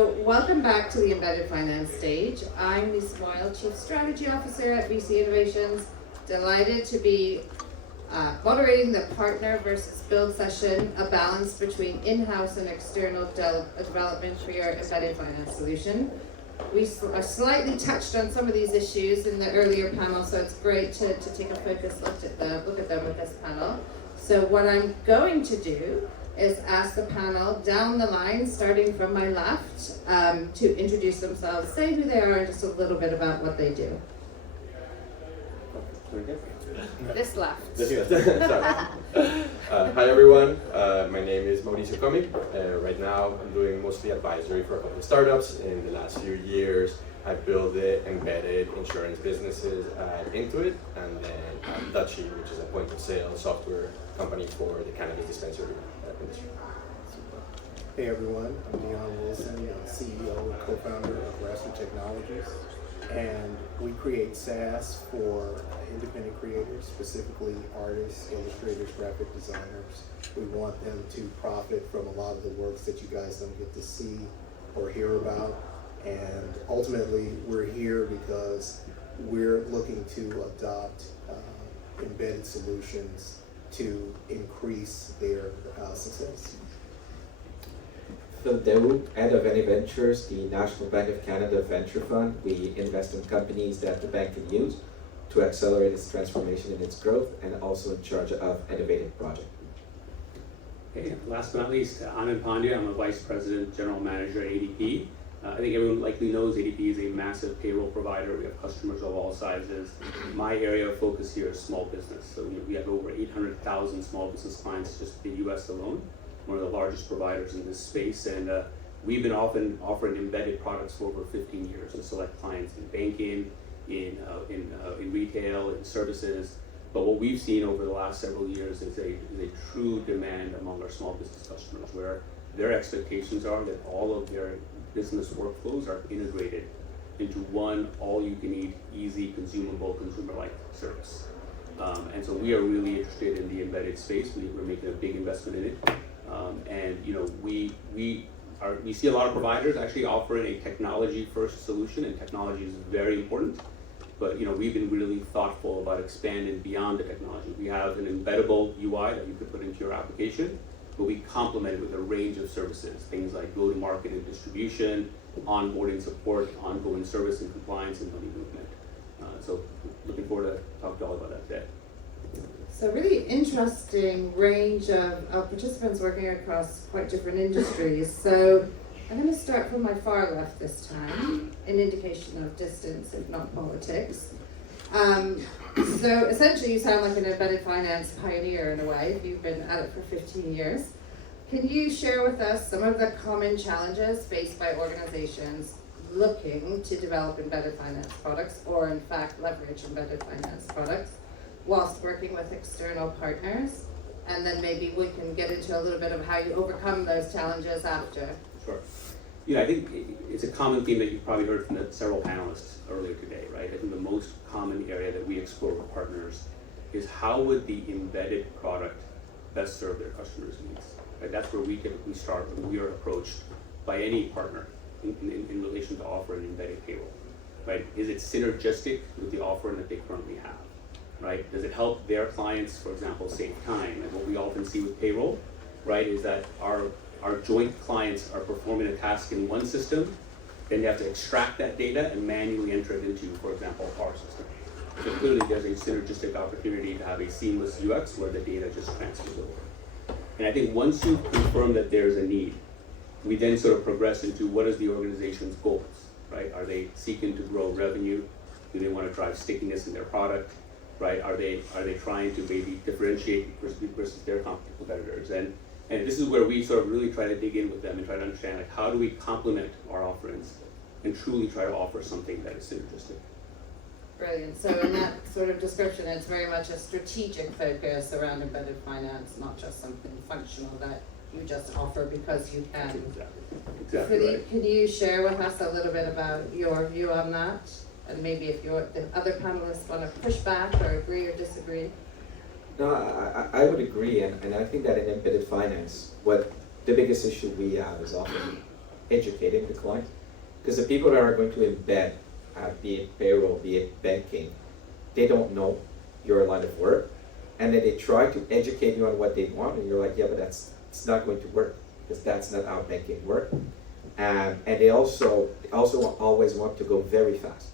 Welcome back to the Embedded Finance stage. I'm Lisa Moyle, Chief Strategy Officer at VC Innovations. Delighted to be moderating the partner versus build session, a balance between in-house and external development for your embedded finance solution. We slightly touched on some of these issues in the earlier panel, so it's great to take a focused look at them with this panel. So what I'm going to do is ask the panel down the line, starting from my left, to introduce themselves, say who they are, and just a little bit about what they do. This left. Hi everyone, my name is Mauricio Comi. Right now I'm doing mostly advisory for a couple of startups. In the last few years I've built the embedded insurance businesses at Intuit, and then Dutchie, which is a point of sale software company for the cannabis dispensary industry. Hey everyone, I'm Dion, I'm CEO and co-founder of Rast Technologies, and we create SaaS for independent creators, specifically artists, illustrators, graphic designers. We want them to profit from a lot of the works that you guys don't get to see or hear about, and ultimately we're here because we're looking to adopt embedded solutions to increase their success. Phillipe, head of Any Ventures, the National Bank of Canada Venture Fund. We invest in companies that the bank can use to accelerate its transformation and its growth, and also in charge of innovative projects. Okay, last but not least, Anand Pandya. I'm a Vice President, General Manager at ADP. I think everyone likely knows ADP is a massive payroll provider. We have customers of all sizes. My area of focus here is small business. So we have over 800,000 small business clients just in the US alone, one of the largest providers in this space. And we've been often offering embedded products for over 15 years to select clients in banking, in retail, in services. But what we've seen over the last several years is a true demand among our small business customers, where their expectations are that all of their business workflows are integrated into one all-you-can-eat, easy, consumable, consumer-like service. And so we are really interested in the embedded space. We're making a big investment in it. And you know, we see a lot of providers actually offering a technology-first solution, and technology is very important. But you know, we've been really thoughtful about expanding beyond the technology. We have an embeddable UI that you could put into your application, but we complement it with a range of services, things like go-to-market and distribution, onboarding support, ongoing service and compliance, and money movement. So looking forward to talk to all about that today. So really interesting range of participants working across quite different industries. So I'm going to start from my far left this time, an indication of distance, if not politics. So essentially you sound like an embedded finance pioneer in a way. You've been at it for 15 years. Can you share with us some of the common challenges faced by organizations looking to develop embedded finance products, or in fact leverage embedded finance products, whilst working with external partners? And then maybe we can get into a little bit of how you overcome those challenges after. Sure. I think it's a common theme that you've probably heard from the several panelists earlier today, right? I think the most common area that we explore with partners is how would the embedded product best serve their customers' needs, right? That's where we typically start when we are approached by any partner in relation to offer an embedded payroll, right? Is it synergistic with the offering that they currently have, right? Does it help their clients, for example, save time? And what we often see with payroll, right, is that our joint clients are performing a task in one system, then they have to extract that data and manually enter it into, for example, our system. So clearly there's a synergistic opportunity to have a seamless UX where the data just transfers over. And I think once you confirm that there's a need, we then sort of progress into what is the organization's goals, right? Are they seeking to grow revenue? Do they want to drive stickiness in their product, right? Are they trying to maybe differentiate versus their competitors? And this is where we sort of really try to dig in with them and try to understand, like, how do we complement our offerings and truly try to offer something that is synergistic. Brilliant. So in that sort of description, it's very much a strategic focus around embedded finance, not just something functional that you just offer because you can. Exactly right. Can you share with us a little bit about your view on that? And maybe if the other panelists want to push back or agree or disagree? No, I would agree, and I think that in embedded finance, what the biggest issue we have is often educating the client. Because the people that are going to embed, be it payroll, be it banking, they don't know your line of work, and then they try to educate you on what they want, and you're like, yeah, but it's not going to work, because that's not how banking works. And they also always want to go very fast.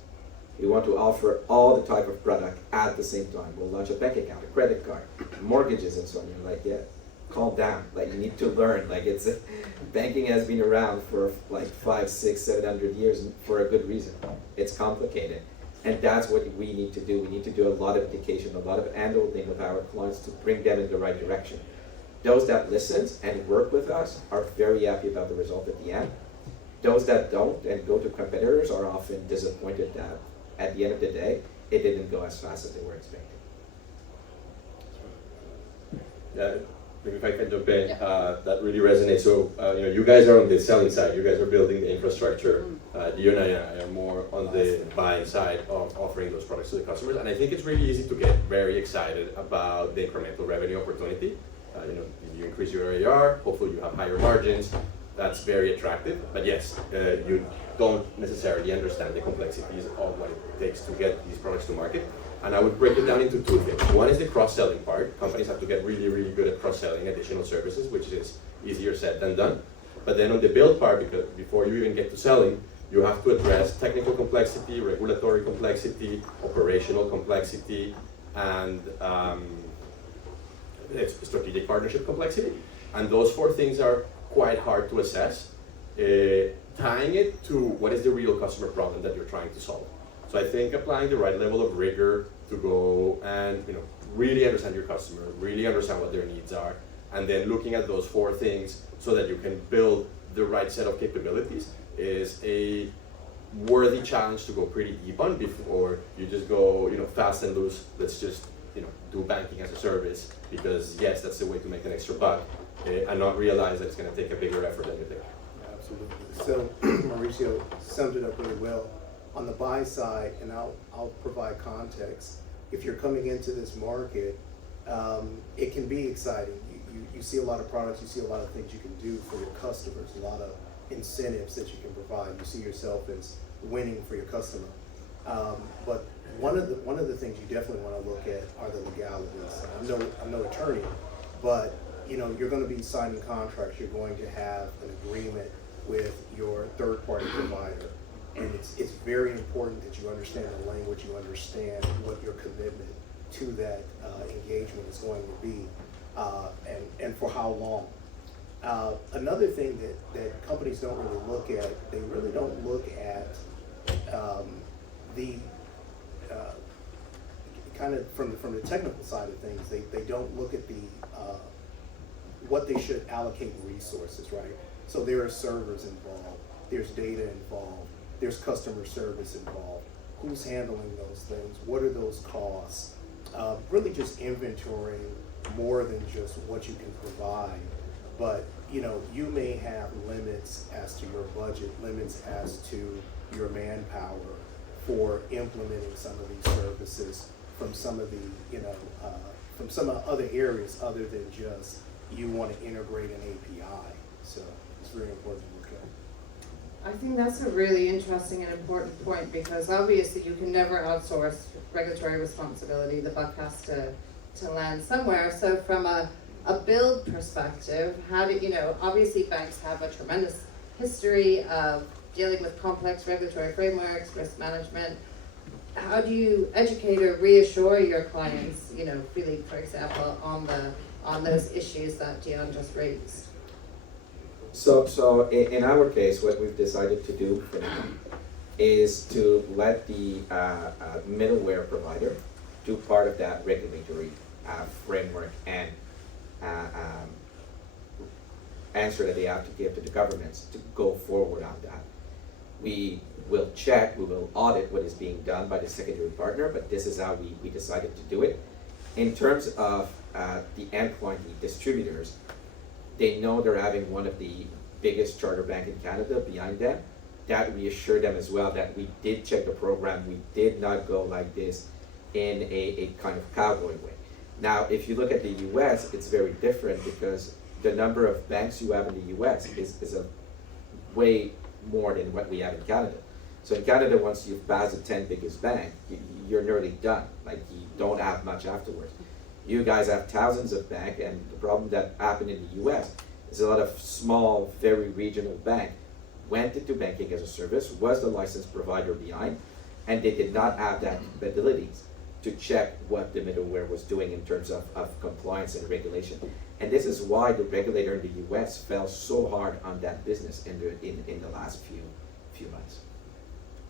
We want to offer all the type of product at the same time. We'll launch a bank account, a credit card, mortgages, and so on. You're like, yeah, calm down. Like, you need to learn. Like, banking has been around for like 500, 600, 700 years for a good reason. It's complicated. And that's what we need to do. We need to do a lot of education, a lot of handholding with our clients to bring them in the right direction. Those that listen and work with us are very happy about the result at the end. Those that don't and go to competitors are often disappointed that at the end of the day, it didn't go as fast as they were expecting. Yeah, maybe if I can jump in, that really resonates. So, you guys are on the selling side. You guys are building the infrastructure. Dion and I are more on the buying side of offering those products to the customers. And I think it's really easy to get very excited about the incremental revenue opportunity. You increase your ARR, hopefully you have higher margins. That's very attractive. But yes, you don't necessarily understand the complexities of what it takes to get these products to market. And I would break it down into two things. One is the cross-selling part. Companies have to get really, really good at cross-selling additional services, which is easier said than done. But then on the build part, because before you even get to selling, you have to address technical complexity, regulatory complexity, operational complexity, and strategic partnership complexity. And those four things are quite hard to assess, tying it to what is the real customer problem that you're trying to solve. So I think applying the right level of rigor to go and really understand your customer, really understand what their needs are, and then looking at those four things so that you can build the right set of capabilities is a worthy challenge to go pretty deep on before you just go fast and loose. Let's just do banking as a service because yes, that's the way to make an extra buck, and not realize that it's going to take a bigger effort than you think. Absolutely. So Mauricio summed it up really well. On the buy side, and I'll provide context. If you're coming into this market, it can be exciting. You see a lot of products, you see a lot of things you can do for your customers, a lot of incentives that you can provide. You see yourself as winning for your customer. But one of the things you definitely want to look at are the legalities. I'm no attorney, but you're going to be signing contracts. You're going to have an agreement with your third-party provider. And it's very important that you understand the language, you understand what your commitment to that engagement is going to be, and for how long. Another thing that companies don't really look at, they really don't look at the kind of from the technical side of things. They don't look at the what they should allocate resources, right? So there are servers involved, there's data involved, there's customer service involved. Who's handling those things? What are those costs? Really just inventorying more than just what you can provide. But you may have limits as to your budget, limits as to your manpower for implementing some of these services from some of the, from some other areas other than just you want to integrate an API. So it's very important to look at. I think that's a really interesting and important point because obviously you can never outsource regulatory responsibility. The buck has to land somewhere. So from a build perspective, how do obviously banks have a tremendous history of dealing with complex regulatory frameworks, risk management. How do you educate or reassure your clients, Phillipe, for example, on those issues that Dion just raised? So in our case, what we've decided to do for now is to let the middleware provider do part of that regulatory framework and answer that they have to give to the governments to go forward on that. We will check, we will audit what is being done by the secondary partner, but this is how we decided to do it. In terms of the endpoint, the distributors, they know they're having one of the biggest charter bank in Canada behind them. That we assure them as well that we did check the program, we did not go like this in a kind of cowboy way. Now, if you look at the US, it's very different because the number of banks you have in the US is a way more than what we have in Canada. So in Canada, once you've passed the 10 biggest bank, you're nearly done. Like, you don't have much afterwards. You guys have thousands of banks, and the problem that happened in the US is a lot of small, very regional bank went into banking as a service, was the license provider behind, and they did not have that abilities to check what the middleware was doing in terms of compliance and regulation. And this is why the regulator in the US fell so hard on that business in the last few months.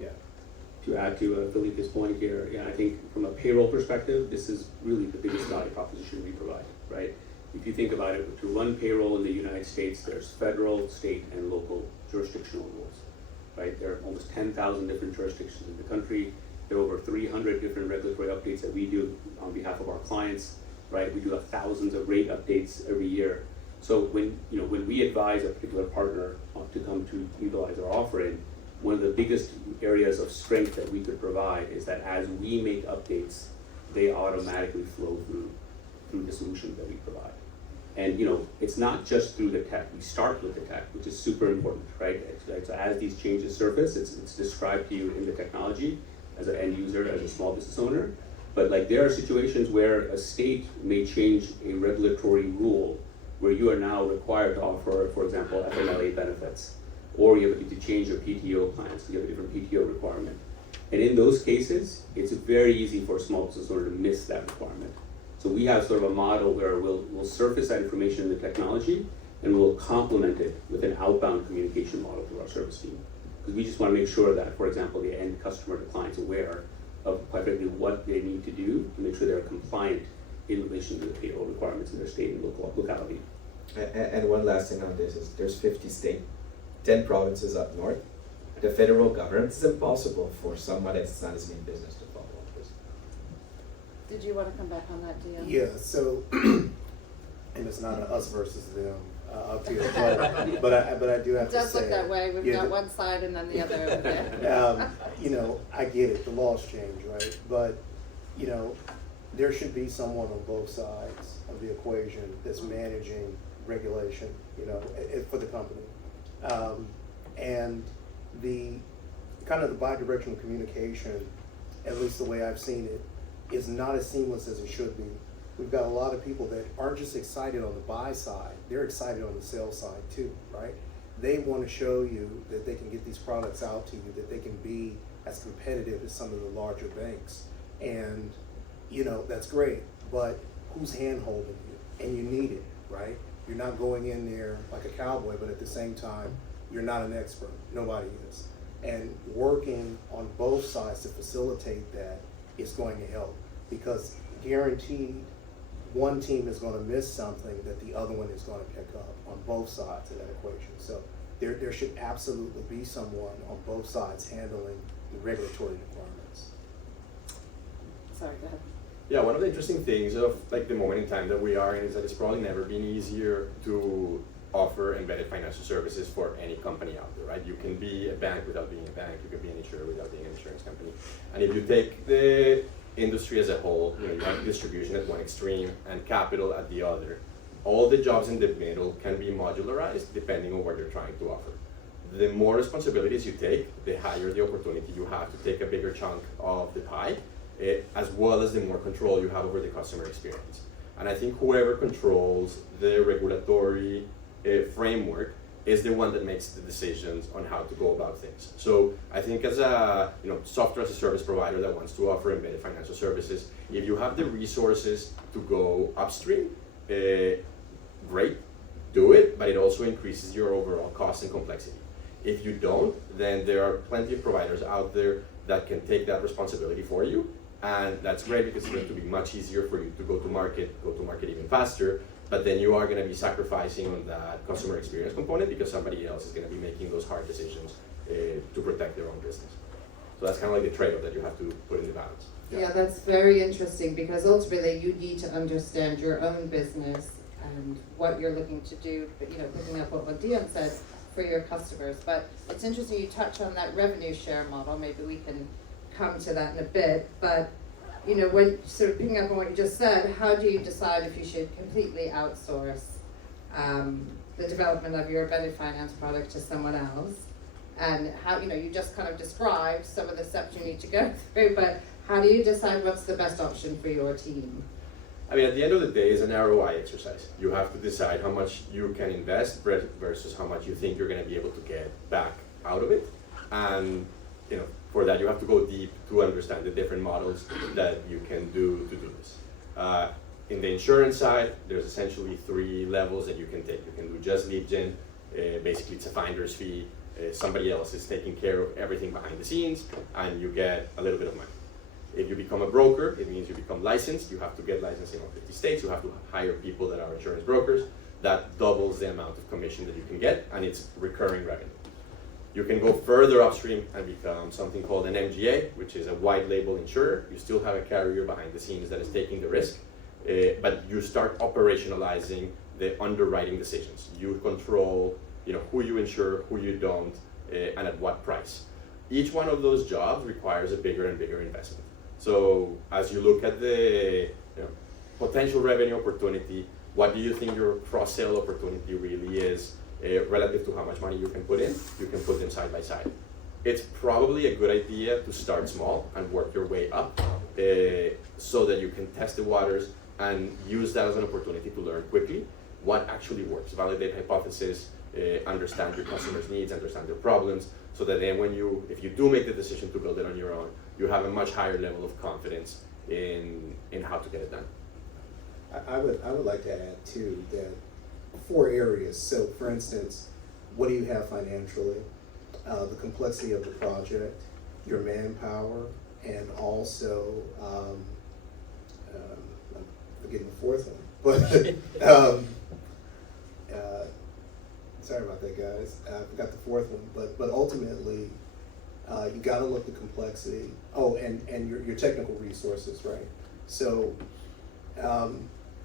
Yeah. To add to Philippe's point here, I think from a payroll perspective, this is really the biggest value proposition we provide, right? If you think about it, to run payroll in the United States, there's federal, state, and local jurisdictional rules, right? There are almost 10,000 different jurisdictions in the country. There are over 300 different regulatory updates that we do on behalf of our clients, right? We do have thousands of rate updates every year. So when we advise a particular partner to come to utilize our offering, one of the biggest areas of strength that we could provide is that as we make updates, they automatically flow through the solutions that we provide. And it's not just through the tech. We start with the tech, which is super important, right? So as these changes surface, it's described to you in the technology as an end user, as a small business owner. But like, there are situations where a state may change a regulatory rule where you are now required to offer, for example, FMLA benefits, or you have to change your PTO plans, so you have a different PTO requirement. And in those cases, it's very easy for a small business owner to miss that requirement. So we have sort of a model where we'll surface that information in the technology, and we'll complement it with an outbound communication model through our service team. Because we just want to make sure that, for example, the end customer, the client's aware of quite frankly what they need to do to make sure they're compliant in relation to the payroll requirements in their state and locality. And one last thing on this is there's 50 states, 10 provinces up north. The federal government, it's impossible for someone that's not his main business to follow up this. Did you want to come back on that, Dion? Yeah, so, and it's not an us versus them up here, but I do have It to say. does look that way. We've got one side and then the other over there. I get it, the laws change, right? But, there should be someone on both sides of the equation that's managing regulation, for the company. And the kind of the bi-directional communication, at least the way I've seen it, is not as seamless as it should be. We've got a lot of people that aren't just excited on the buy side, they're excited on the sell side too, right? They want to show you that they can get these products out to you, that they can be as competitive as some of the larger banks. And, that's great, but who's hand-holding you? And you need it, right? You're not going in there like a cowboy, but at the same time, you're not an expert. Nobody is. And working on both sides to facilitate that is going to help, because guaranteed one team is going to miss something that the other one is going to pick up on both sides of that equation. So there should absolutely be someone on both sides handling the regulatory requirements. Sorry, go ahead. Yeah, one of the interesting things of like the moment in time that we are in is that it's probably never been easier to offer embedded financial services for any company out there, right? You can be a bank without being a bank, you can be an insurer without being an insurance company. And if you take the industry as a whole, you have distribution at one extreme and capital at the other. All the jobs in the middle can be modularized depending on what you're trying to offer. The more responsibilities you take, the higher the opportunity you have to take a bigger chunk of the pie, as well as the more control you have over the customer experience. And I think whoever controls the regulatory framework is the one that makes the decisions on how to go about things. So I think as a software as a service provider that wants to offer embedded financial services, if you have the resources to go upstream, great, do it, but it also increases your overall cost and complexity. If you don't, then there are plenty of providers out there that can take that responsibility for you, and that's great because it's going to be much easier for you to go to market even faster. But then you are going to be sacrificing on that customer experience component because somebody else is going to be making those hard decisions to protect their own business. So that's kind of like the trade-off that you have to put in the balance. Yeah, that's very interesting, because ultimately you need to understand your own business and what you're looking to do, but picking up what Dion said for your customers. But it's interesting you touch on that revenue share model. Maybe we can come to that in a bit, but when sort of picking up on what you just said, how do you decide if you should completely outsource the development of your embedded finance product to someone else, and how, you just kind of described some of the steps you need to go through, but how do you decide what's the best option for your team? I mean, at the end of the day, it's an ROI exercise. You have to decide how much you can invest versus how much you think you're going to be able to get back out of it. And for that, you have to go deep to understand the different models that you can do to do this. In the insurance side, there's essentially 3 levels that you can take. You can do just lead gen. Basically, it's a finder's fee. Somebody else is taking care of everything behind the scenes, and you get a little bit of money. If you become a broker, it means you become licensed. You have to get licensing in 50 states. You have to hire people that are insurance brokers. That doubles the amount of commission that you can get, and it's recurring revenue. You can go further upstream and become something called an MGA, which is a white label insurer. You still have a carrier behind the scenes that is taking the risk, but you start operationalizing the underwriting decisions. You control, who you insure, who you don't, and at what price. Each one of those jobs requires a bigger and bigger investment. So as you look at the potential revenue opportunity, what do you think your cross-sale opportunity really is relative to how much money you can put in? You can put them side by side. It's probably a good idea to start small and work your way up so that you can test the waters and use that as an opportunity to learn quickly what actually works, validate hypothesis, understand your customers' needs, understand their problems, so that then if you do make the decision to build it on your own, you have a much higher level of confidence in how to get it done. I would like to add too that 4 areas. So for instance, what do you have financially, the complexity of the project, your manpower, and also I'm forgetting the 4th one, but sorry about that, guys. I forgot the 4th one, but ultimately, you got to look at the complexity. Oh, and your technical resources, right? So, a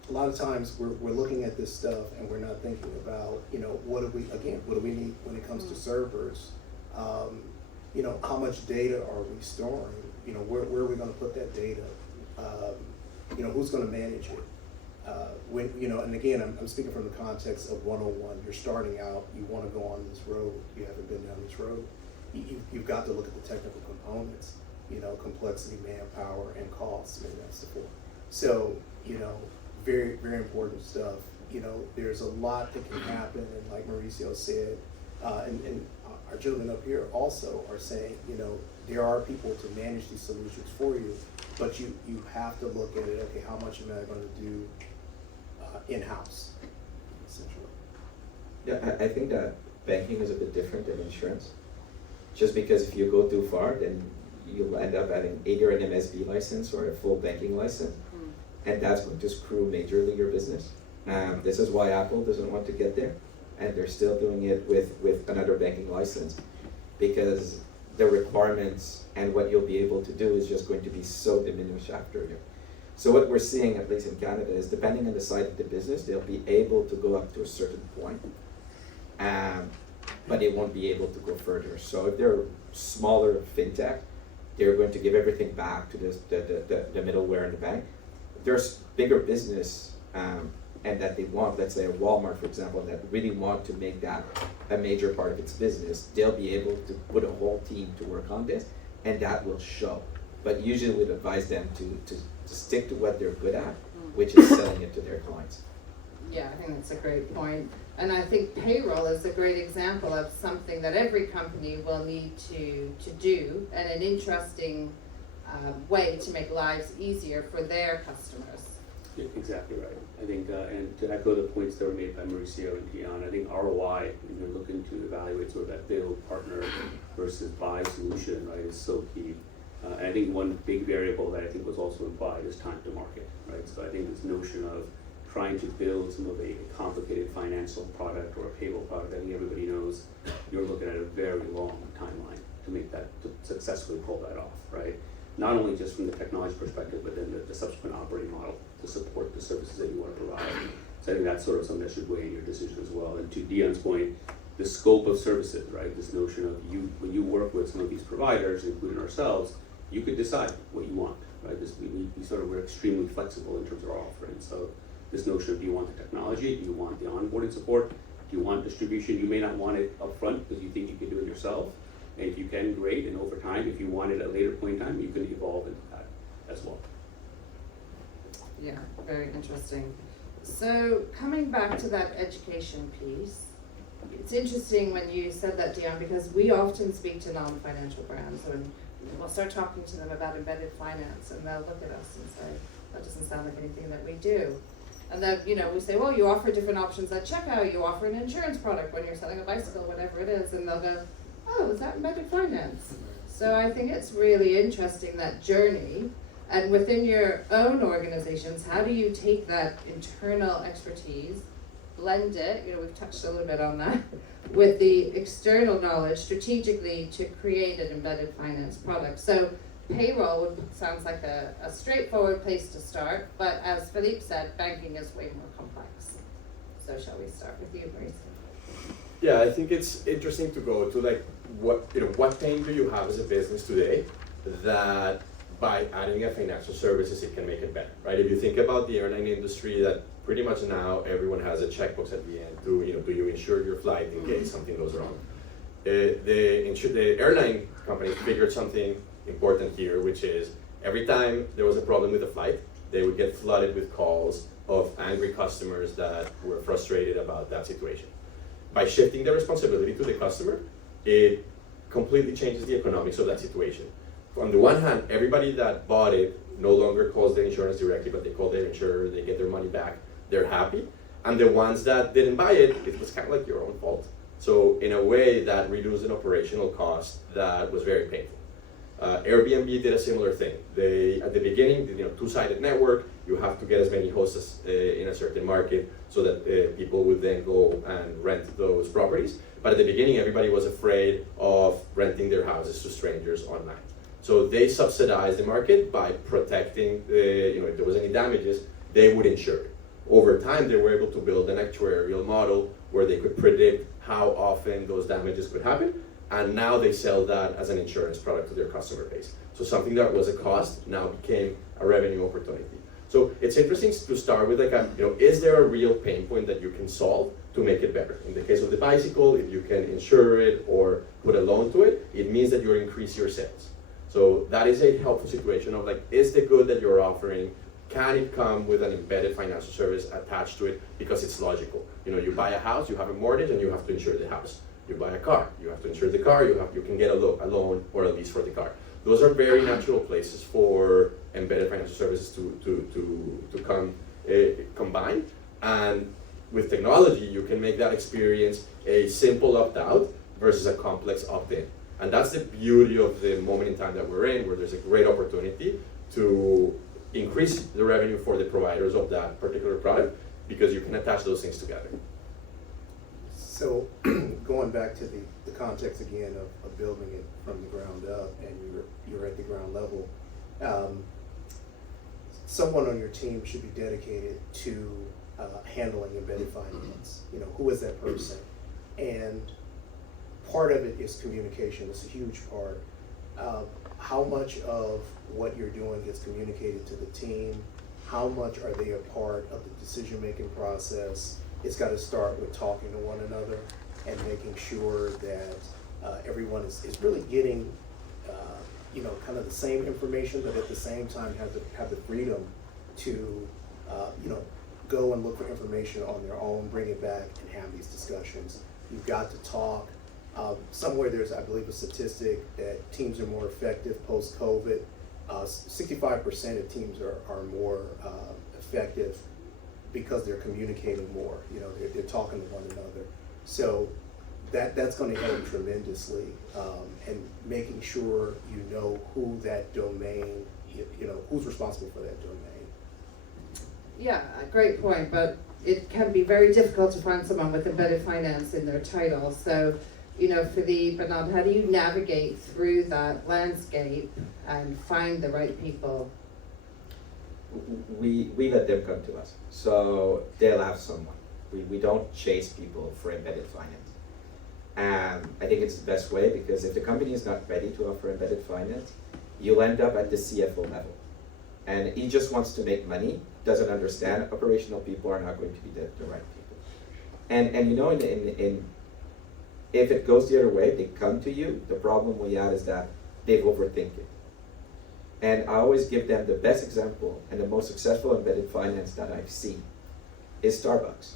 lot of times we're looking at this stuff and we're not thinking about, what do we need when it comes to servers? How much data are we storing? Where are we going to put that data? Who's going to manage it? And again, I'm speaking from the context of 101. You're starting out, you want to go on this road, you haven't been down this road. You've got to look at the technical components, complexity, manpower, and costs. Maybe that's the 4. So, very, very important stuff. There's a lot that can happen, and like Mauricio said, and our gentlemen up here also are saying, there are people to manage these solutions for you, but you have to look at it, okay, how much am I going to do in-house, essentially? Yeah, I think that banking is a bit different than insurance. Just because if you go too far, then you'll end up having either an MSB license or a full banking license, and that's going to screw majorly your business. This is why Apple doesn't want to get there, and they're still doing it with another banking license, because the requirements and what you'll be able to do is just going to be so diminished after you. So what we're seeing, at least in Canada, is depending on the size of the business, they'll be able to go up to a certain point, but they won't be able to go further. So if they're smaller fintech, they're going to give everything back to the middleware in the bank. If there's bigger business and that they want, let's say a Walmart, for example, that really want to make that a major part of its business, they'll be able to put a whole team to work on this, and that will show. But usually we'd advise them to stick to what they're good at, which is selling it to their clients. Yeah, I think that's a great point. And I think payroll is a great example of something that every company will need to do, and an interesting way to make lives easier for their customers. Yeah, exactly right. I think, and to echo the points that were made by Mauricio and Dion, I think ROI, when you're looking to evaluate sort of that build, partner versus buy solution, right, is so key. And I think one big variable that I think was also implied is time to market, right? So I think this notion of trying to build some of a complicated financial product or a payroll product, I think everybody knows you're looking at a very long timeline to make that, to successfully pull that off, right? Not only just from the technology perspective, but then the subsequent operating model to support the services that you want to provide. So I think that's sort of something that should weigh in your decision as well. And to Dion's point, the scope of services, right? This notion of when you work with some of these providers, including ourselves, you could decide what you want, right? We're extremely flexible in terms of our offering. So this notion of, do you want the technology? Do you want the onboarding support? Do you want distribution? You may not want it upfront because you think you can do it yourself. And if you can, great. And over time, if you want it at a later point in time, you can evolve into that as well. Yeah, very interesting. So coming back to that education piece, it's interesting when you said that, Dion, because we often speak to non-financial brands and we'll start talking to them about embedded finance and they'll look at us and say, that doesn't sound like anything that we do. And then, we say, well, you offer different options at checkout, you offer an insurance product when you're selling a bicycle, whatever it is, and they'll go, oh, is that embedded finance? So I think it's really interesting, that journey. And within your own organizations, how do you take that internal expertise, blend it, we've touched a little bit on that, with the external knowledge strategically to create an embedded finance product? So payroll sounds like a straightforward place to start, but as Phillipe said, banking is way more complex. So shall we start with you, Mauricio? Yeah, I think it's interesting to go to like what pain do you have as a business today that by adding a financial services it can make it better, right? If you think about the airline industry, that pretty much now everyone has a checkbox at the end to do you insure your flight in case something goes wrong. The airline companies figured something important here, which is every time there was a problem with the flight, they would get flooded with calls of angry customers that were frustrated about that situation. By shifting the responsibility to the customer, it completely changes the economics of that situation. On the one hand, everybody that bought it no longer calls the insurance directly, but they call their insurer, they get their money back, they're happy. And the ones that didn't buy it, it was kind of like your own fault. So in a way, that reduced an operational cost that was very painful. Airbnb did a similar thing. They, at the beginning, did two-sided network. You have to get as many hosts in a certain market so that people would then go and rent those properties. But at the beginning, everybody was afraid of renting their houses to strangers online. So they subsidized the market by protecting, if there was any damages, they would insure it. Over time, they were able to build an actuarial model where they could predict how often those damages could happen. And now they sell that as an insurance product to their customer base. So something that was a cost now became a revenue opportunity. So it's interesting to start with is there a real pain point that you can solve to make it better? In the case of the bicycle, if you can insure it or put a loan to it, it means that you increase your sales. So that is a helpful situation of is the good that you're offering, can it come with an embedded financial service attached to it because it's logical? You buy a house, you have a mortgage, and you have to insure the house. You buy a car, you have to insure the car, you can get a loan or a lease for the car. Those are very natural places for embedded financial services to come combine. And with technology, you can make that experience a simple opt-out versus a complex opt-in. And that's the beauty of the moment in time that we're in, where there's a great opportunity to increase the revenue for the providers of that particular product because you can attach those things together. So going back to the context again of building it from the ground up, and you're at the ground level, someone on your team should be dedicated to handling embedded finance. Who is that person? And part of it is communication. It's a huge part. How much of what you're doing gets communicated to the team? How much are they a part of the decision-making process? It's got to start with talking to one another and making sure that everyone is really getting, kind of the same information, but at the same time have the freedom to, go and look for information on their own, bring it back, and have these discussions. You've got to talk. Somewhere there's, I believe, a statistic that teams are more effective post-COVID. 65% of teams are more effective because they're communicating more. They're talking to one another. So that's going to help tremendously, and making sure you know who that domain, who's responsible for that domain. Yeah, great point, but it can be very difficult to find someone with embedded finance in their title. So, Phillipe and Anand, how do you navigate through that landscape and find the right people? We let them come to us. So they'll have someone. We don't chase people for embedded finance. And I think it's the best way, because if the company is not ready to offer embedded finance, you'll end up at the CFO level. And he just wants to make money, doesn't understand operational people are not going to be the right people. And you know, in if it goes the other way, they come to you, the problem we have is that they overthink it. And I always give them the best example and the most successful embedded finance that I've seen is Starbucks.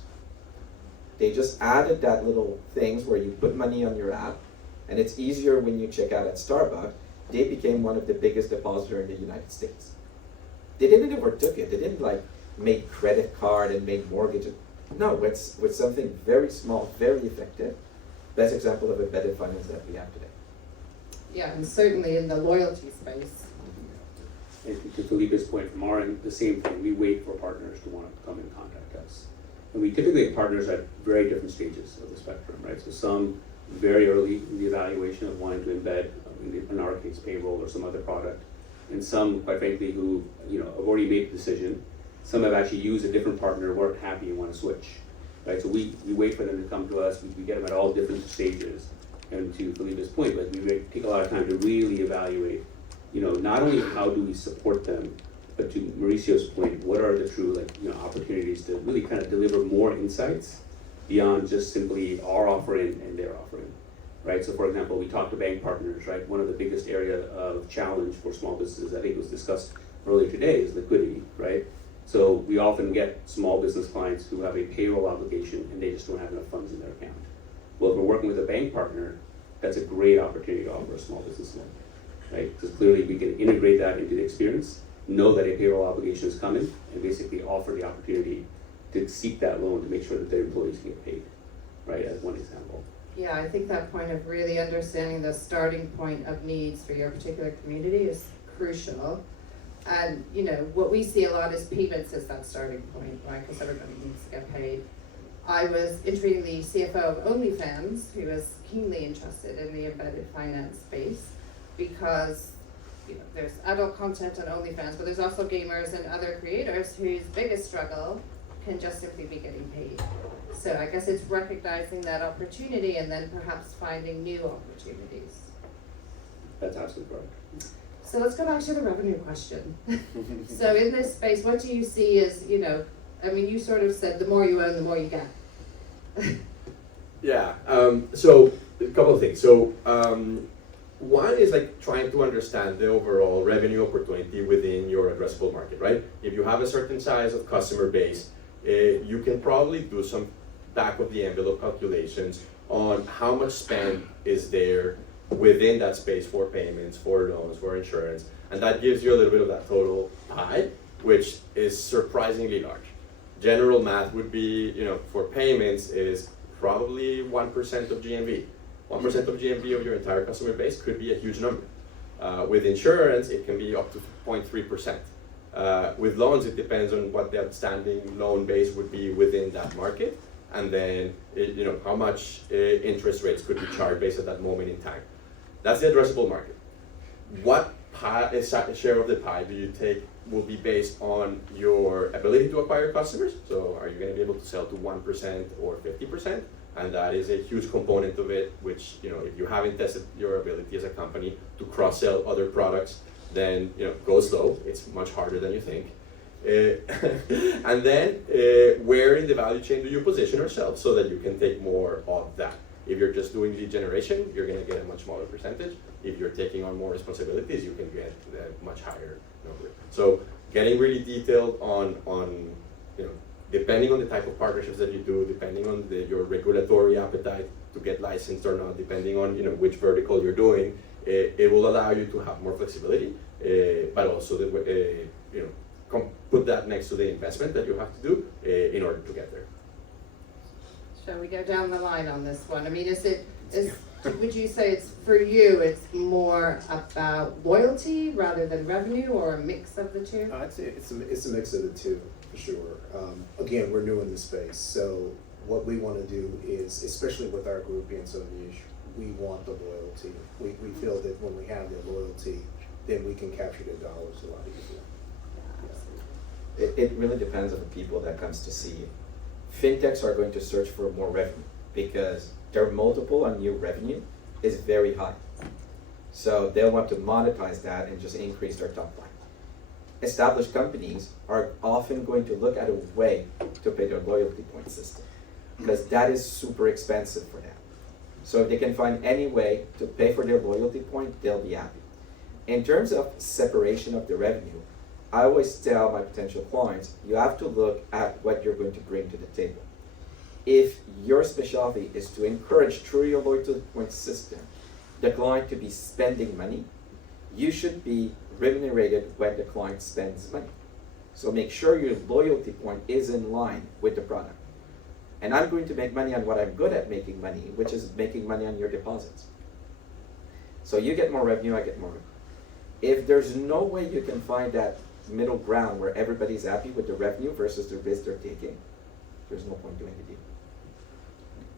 They just added that little things where you put money on your app, and it's easier when you check out at Starbucks. They became one of the biggest depositors in the United States. They didn't overtook it. They didn't like make credit card and make mortgage. No, with something very small, very effective. Best example of embedded finance that we have today. Yeah, and certainly in the loyalty space. And to Philippe's point from our end, the same thing, we wait for partners to want to come and contact us. And we typically have partners at very different stages of the spectrum, right? So some very early in the evaluation of wanting to embed, in our case, payroll or some other product. And some, quite frankly, who have already made the decision. Some have actually used a different partner, weren't happy and want to switch, right? So we wait for them to come to us. We get them at all different stages. And to Philippe's point, like we take a lot of time to really evaluate, not only how do we support them, but to Mauricio's point, what are the true opportunities to really kind of deliver more insights beyond just simply our offering and their offering, right? So for example, we talked to bank partners, right? One of the biggest area of challenge for small businesses, I think it was discussed earlier today, is liquidity, right? So we often get small business clients who have a payroll obligation and they just don't have enough funds in their account. Well, if we're working with a bank partner, that's a great opportunity to offer a small business loan, right? Because clearly we can integrate that into the experience, know that a payroll obligation is coming, and basically offer the opportunity to seek that loan to make sure that their employees can get paid, right, as one example. Yeah, I think that point of really understanding the starting point of needs for your particular community is crucial. And, what we see a lot is payments as that starting point, right? Because everybody needs to get paid. I was interviewing the CFO of OnlyFans, who was keenly interested in the embedded finance space, because there's adult content on OnlyFans, but there's also gamers and other creators whose biggest struggle can just simply be getting paid. So I guess it's recognizing that opportunity and then perhaps finding new opportunities. That's absolutely correct. So let's go back to the revenue question. So in this space, what do you see as, you sort of said the more you earn, the more you get. Yeah, so a couple of things. So one is like trying to understand the overall revenue opportunity within your addressable market, right? If you have a certain size of customer base, you can probably do some back of the envelope calculations on how much spend is there within that space for payments, for loans, for insurance, and that gives you a little bit of that total pie, which is surprisingly large. General math would be, for payments is probably 1% of GMV. 1% of GMV of your entire customer base could be a huge number. With insurance, it can be up to 0.3%. With loans, it depends on what the outstanding loan base would be within that market, and then how much interest rates could be charged based at that moment in time. That's the addressable market. What share of the pie do you take will be based on your ability to acquire customers. So are you going to be able to sell to 1% or 50%? And that is a huge component of it, which, if you haven't tested your ability as a company to cross-sell other products, then, go slow. It's much harder than you think. And then, where in the value chain do you position yourself so that you can take more of that? If you're just doing lead generation, you're going to get a much smaller percentage. If you're taking on more responsibilities, you can get a much higher number. So getting really detailed on depending on the type of partnerships that you do, depending on your regulatory appetite to get licensed or not, depending on which vertical you're doing, it will allow you to have more flexibility, but also put that next to the investment that you have to do in order to get there. Shall we go down the line on this one? Would you say it's for you, it's more about loyalty rather than revenue, or a mix of the two? I'd say it's a mix of the two, for sure. Again, we're new in the space, so what we want to do is, especially with our group being so niche, we want the loyalty. We feel that when we have the loyalty, then we can capture the dollars a lot easier. It really depends on the people that comes to see you. Fintechs are going to search for more revenue because their multiple on new revenue is very high. So they'll want to monetize that and just increase their top line. Established companies are often going to look at a way to pay their loyalty point system. because that is super expensive for them. So if they can find any way to pay for their loyalty point, they'll be happy. In terms of separation of the revenue, I always tell my potential clients, you have to look at what you're going to bring to the table. If your specialty is to encourage through your loyalty point system the client to be spending money, you should be remunerated when the client spends money. So make sure your loyalty point is in line with the product. And I'm going to make money on what I'm good at making money, which is making money on your deposits. So you get more revenue, I get more revenue. If there's no way you can find that middle ground where everybody's happy with the revenue versus the risk they're taking, there's no point doing the deal.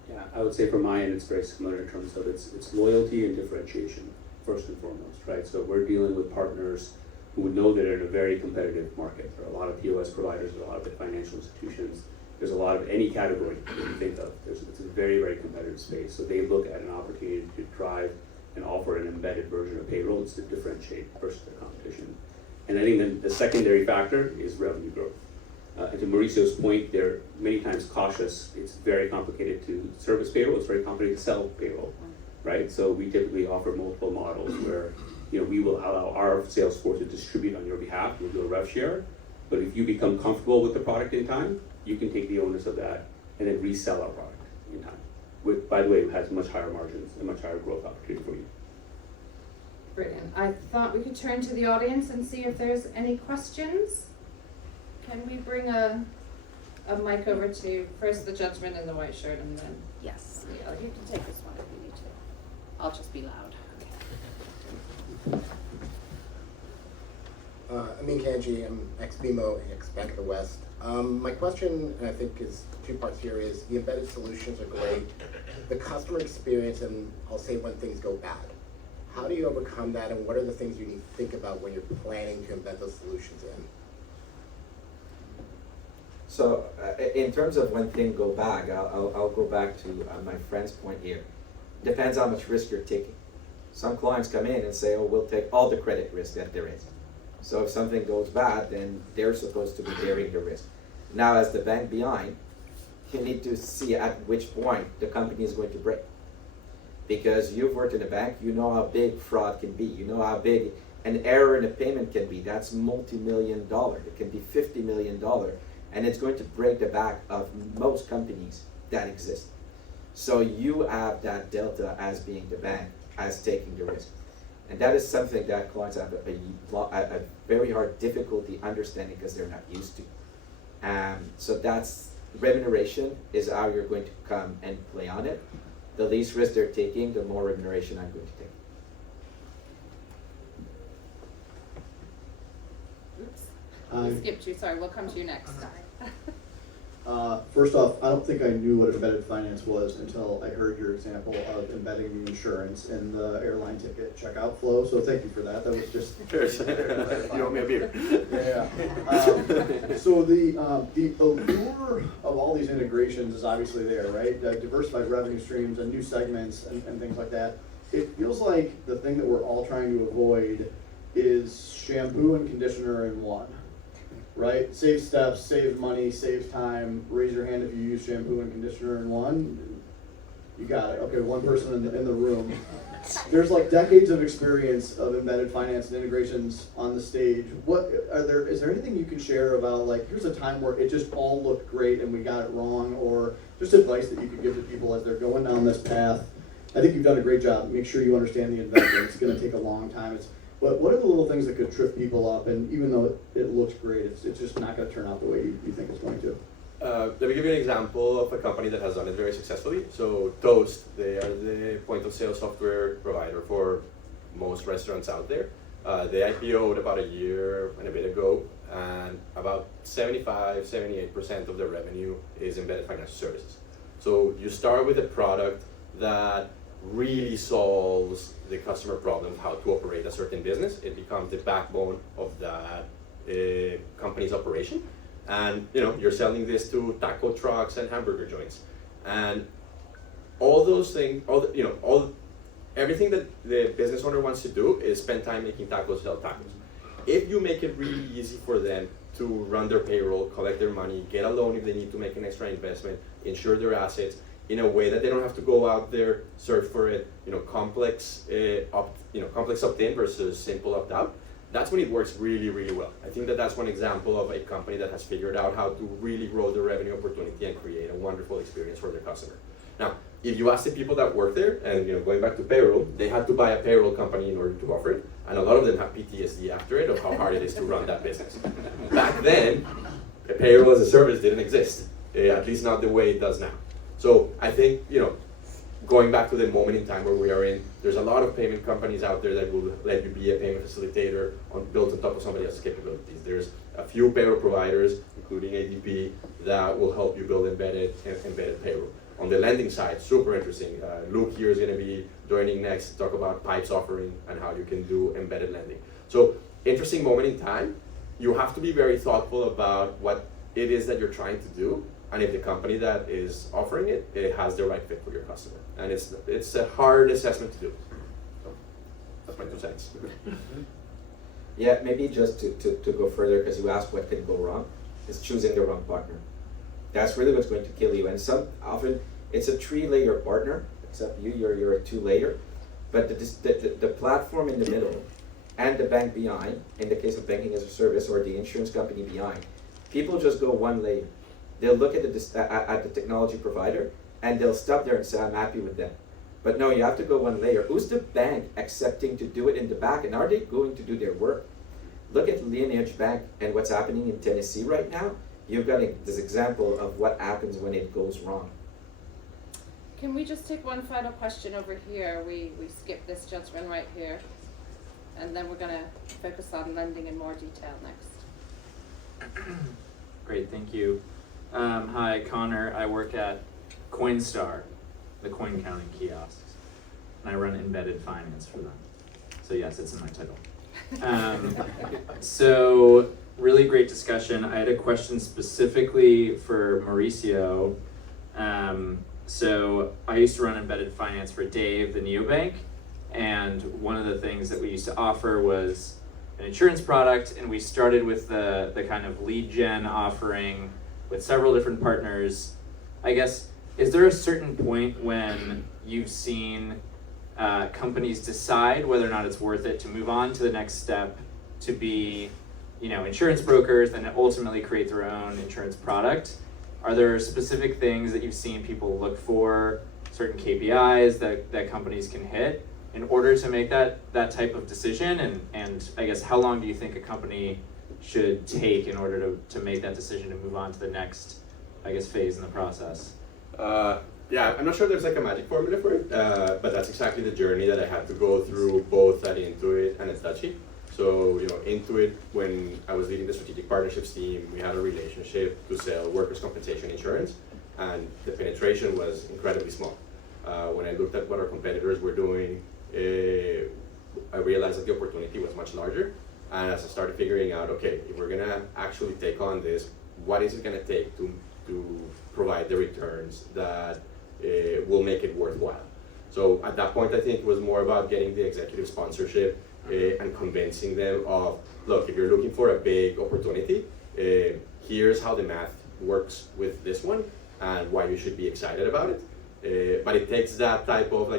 Yeah, I would say from my end, it's very similar in terms of it's loyalty and differentiation, first and foremost, right? So we're dealing with partners who would know that they're in a very competitive market. There are a lot of POS providers, there are a lot of financial institutions, there's a lot of any category that you think of. It's a very, very competitive space. So they look at an opportunity to drive and offer an embedded version of payroll. It's to differentiate versus their competition. And I think then the secondary factor is revenue growth. And to Mauricio's point, they're many times cautious. It's very complicated to service payroll. It's very complicated to sell payroll, right? So we typically offer multiple models where we will allow our sales force to distribute on your behalf. We'll do a rev share. But if you become comfortable with the product in time, you can take the onus of that and then resell our product in time. Which, by the way, has much higher margins and much higher growth opportunity for you. Brilliant. I thought we could turn to the audience and see if there's any questions. Can we bring a mic over to first the gentleman in the white shirt and then... Yes, Leo, you can take this one if you need to. I'll just be loud. Amin Kanji, I'm ex-BMO, ex-Bank of the West. My question, and I think is two parts here, is the embedded solutions are great. The customer experience, and I'll say when things go bad. How do you overcome that, and what are the things you need to think about when you're planning to embed those solutions in? So in terms of when things go bad, I'll go back to my friend's point here. Depends how much risk you're taking. Some clients come in and say, oh, we'll take all the credit risk that there is. So if something goes bad, then they're supposed to be bearing the risk. Now, as the bank behind, you need to see at which point the company is going to break. Because you've worked in a bank, you know how big fraud can be. You know how big an error in a payment can be. That's multi-million-dollar. It can be $50 million. And it's going to break the back of most companies that exist. So you have that delta as being the bank, as taking the risk. And that is something that clients have a very hard difficulty understanding because they're not used to. So that's remuneration is how you're going to come and play on it. The least risk they're taking, the more remuneration I'm going to take. Oops. We skipped you, sorry, we'll come to you next. First off, I don't think I knew what embedded finance was until I heard your example of embedding the insurance in the airline ticket checkout flow. So thank you for that. That was just You owe me a beer. Yeah. So the allure of all these integrations is obviously there, right? Diversified revenue streams and new segments and things like that. It feels like the thing that we're all trying to avoid is shampoo and conditioner in one. Right? Save steps, save money, save time. Raise your hand if you use shampoo and conditioner in one. You got it. Okay, one person in the room. There's like decades of experience of embedded finance and integrations on the stage. Is there anything you can share about, like, here's a time where it just all looked great and we got it wrong, or just advice that you could give to people as they're going down this path? I think you've done a great job. Make sure you understand the investment. It's going to take a long time. But what are the little things that could trip people up, and even though it looks great, it's just not going to turn out the way you think it's going to? Let me give you an example of a company that has done it very successfully. So Daoust, they are the point of sale software provider for most restaurants out there. They IPO'd about a year and a bit ago, and about 75-78% of their revenue is embedded financial services. So you start with a product that really solves the customer problem of how to operate a certain business. It becomes the backbone of that company's operation. And you're selling this to taco trucks and hamburger joints. And all those things, everything that the business owner wants to do is spend time making tacos, sell tacos. If you make it really easy for them to run their payroll, collect their money, get a loan if they need to make an extra investment, insure their assets in a way that they don't have to go out there, search for it, complex opt-in versus simple opt-out. That's when it works really, really well. I think that that's one example of a company that has figured out how to really grow the revenue opportunity and create a wonderful experience for their customer. Now, if you ask the people that work there, and going back to payroll, they had to buy a payroll company in order to offer it, and a lot of them have PTSD after it of how hard it is to run that business. Back then, a payroll as a service didn't exist, at least not the way it does now. So I think, going back to the moment in time where we are in, there's a lot of payment companies out there that will let you be a payment facilitator built on top of somebody else's capabilities. There's a few payroll providers, including ADP, that will help you build embedded payroll. On the lending side, super interesting. Luke here is going to be joining next to talk about Pipes offering and how you can do embedded lending. So interesting moment in time. You have to be very thoughtful about what it is that you're trying to do, and if the company that is offering it, it has the right fit for your customer. And it's a hard assessment to do. So that's my 2 cents. Yeah, maybe just to go further, because you asked what could go wrong, is choosing the wrong partner. That's really what's going to kill you. And often it's a 3-layer partner, except you're a 2-layer. But the platform in the middle and the bank behind, in the case of banking as a service, or the insurance company behind, people just go 1 layer. They'll look at the technology provider and they'll stop there and say, I'm happy with them. But no, you have to go 1 layer. Who's the bank accepting to do it in the back, and are they going to do their work? Look at Lineage Bank and what's happening in Tennessee right now. You've got this example of what happens when it goes wrong. Can we just take one final question over here? We skip this gentleman right here. And then we're gonna focus on lending in more detail next. Great, thank you. Hi, Connor. I work at Coinstar, the coin counting kiosks, and I run embedded finance for them. So yes, it's in my title. So really great discussion. I had a question specifically for Mauricio. So I used to run embedded finance for Dave, the neobank, and one of the things that we used to offer was an insurance product, and we started with the kind of lead gen offering with several different partners. I guess, is there a certain point when you've seen companies decide whether or not it's worth it to move on to the next step to be, insurance brokers, and ultimately create their own insurance product? Are there specific things that you've seen people look for, certain KPIs that companies can hit in order to make that type of decision? And I guess, how long do you think a company should take in order to make that decision to move on to the next, phase in the process? Yeah, I'm not sure there's a magic formula for it, but that's exactly the journey that I had to go through both at Intuit and at Dutchie. So, Intuit, when I was leading the strategic partnerships team, we had a relationship to sell workers' compensation insurance, and the penetration was incredibly small. When I looked at what our competitors were doing, I realized that the opportunity was much larger. And as I started figuring out, okay, if we're gonna actually take on this, what is it gonna take to provide the returns that will make it worthwhile? So at that point, I think it was more about getting the executive sponsorship and convincing them of, look, if you're looking for a big opportunity, here's how the math works with this one and why you should be excited about it. But it takes that type of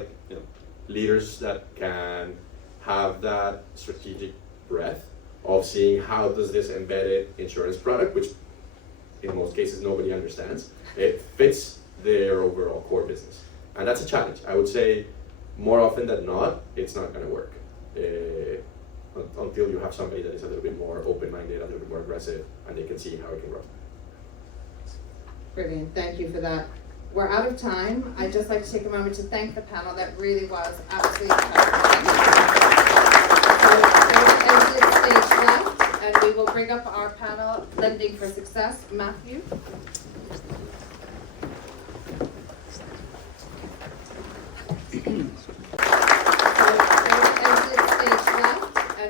leaders that can have that strategic breadth of seeing how does this embedded insurance product, which in most cases nobody understands, it fits their overall core business. And that's a challenge. I would say more often than not, it's not going to work until you have somebody that is a little bit more open-minded, a little bit more aggressive, and they can see how it can grow. Brilliant, thank you for that. We're out of time. I'd just like to take a moment to thank the panel. That really was absolutely fantastic. So we'll exit stage left, and we will bring up our panel, Lending for Success. Matthew.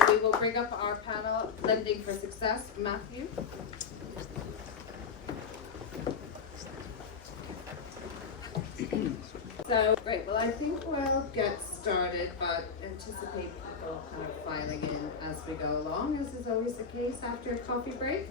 We will bring up our panel, Lending for Success. Matthew. So, great. Well, I think we'll get started, but anticipate people kind of filing in as we go along, as is always the case after a coffee break.